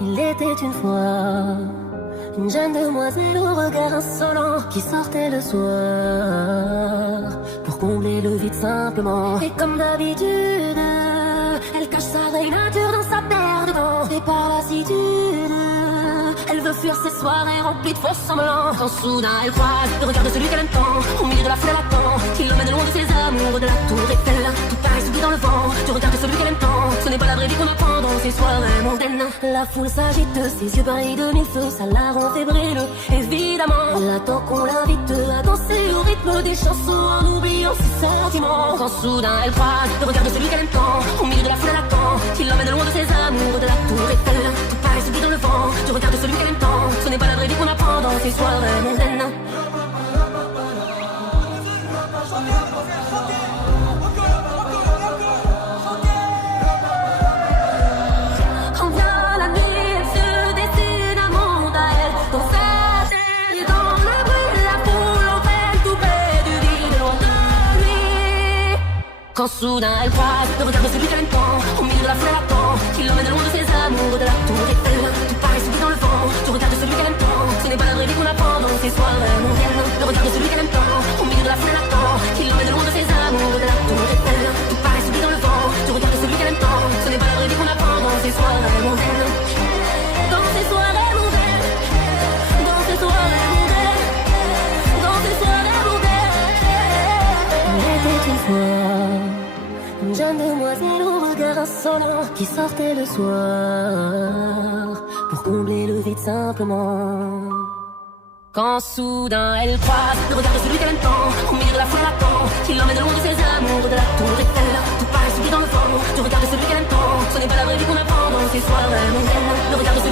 Il était une fois une jeune demoiselle au regard insolent qui sortait le soir pour combler le vide simplement. Et comme d'habitude, elle cache sa vraie nature dans sa paire de gants. Et par lassitude, elle veut fuir ses soirées remplies de faux semblants. Quand soudain elle croise le regard de celui qu'elle aime tant, au milieu de la foule elle attend qu'il l'emmène loin de ses amours, de la tour Eiffel. Tout paraît soumis dans le vent du regard de celui qu'elle aime tant. Ce n'est pas la vraie vie qu'on apprend dans ces soirées mondaines. La foule s'agite, ses yeux pareils de mille feux, ça la rend fébrile. Évidemment, elle attend qu'on l'invite à danser au rythme des chansons en oubliant ses sentiments. Quand soudain elle croise le regard de celui qu'elle aime tant, au milieu de la foule elle attend qu'il l'emmène loin de ses amours, de la tour Eiffel. Tout paraît soumis dans le vent du regard de celui qu'elle aime tant. Ce n'est pas la vraie vie qu'on apprend dans ces soirées mondaines. Quand vient la nuit, elle se dessine un monde à elle. Dans cette et dans le bruit, la foule en fait tout près du vide, loin de lui. Quand soudain elle croise le regard de celui qu'elle aime tant, au milieu de la foule elle attend qu'il l'emmène loin de ses amours, de la tour Eiffel. Tout paraît soumis dans le vent du regard de celui qu'elle aime tant. Ce n'est pas la vraie vie qu'on apprend dans ces soirées mondaines. Le regard de celui qu'elle aime tant, au milieu de la foule elle attend qu'il l'emmène loin de ses amours, de la tour Eiffel. Tout paraît soumis dans le vent du regard de celui qu'elle aime tant. Ce n'est pas la vraie vie qu'on apprend dans ces soirées mondaines. Dans ces soirées mondaines, dans ces soirées mondaines, dans ces soirées mondaines. Il était une fois une jeune demoiselle au regard insolent qui sortait le soir pour combler le vide simplement. Quand soudain elle croise le regard de celui qu'elle aime tant, au milieu de la foule elle attend qu'il l'emmène loin de ses amours, de la tour Eiffel. Tout paraît soumis dans le vent du regard de celui qu'elle aime tant. Ce n'est pas la vraie vie qu'on apprend dans ces soirées mondaines. Le regard de celui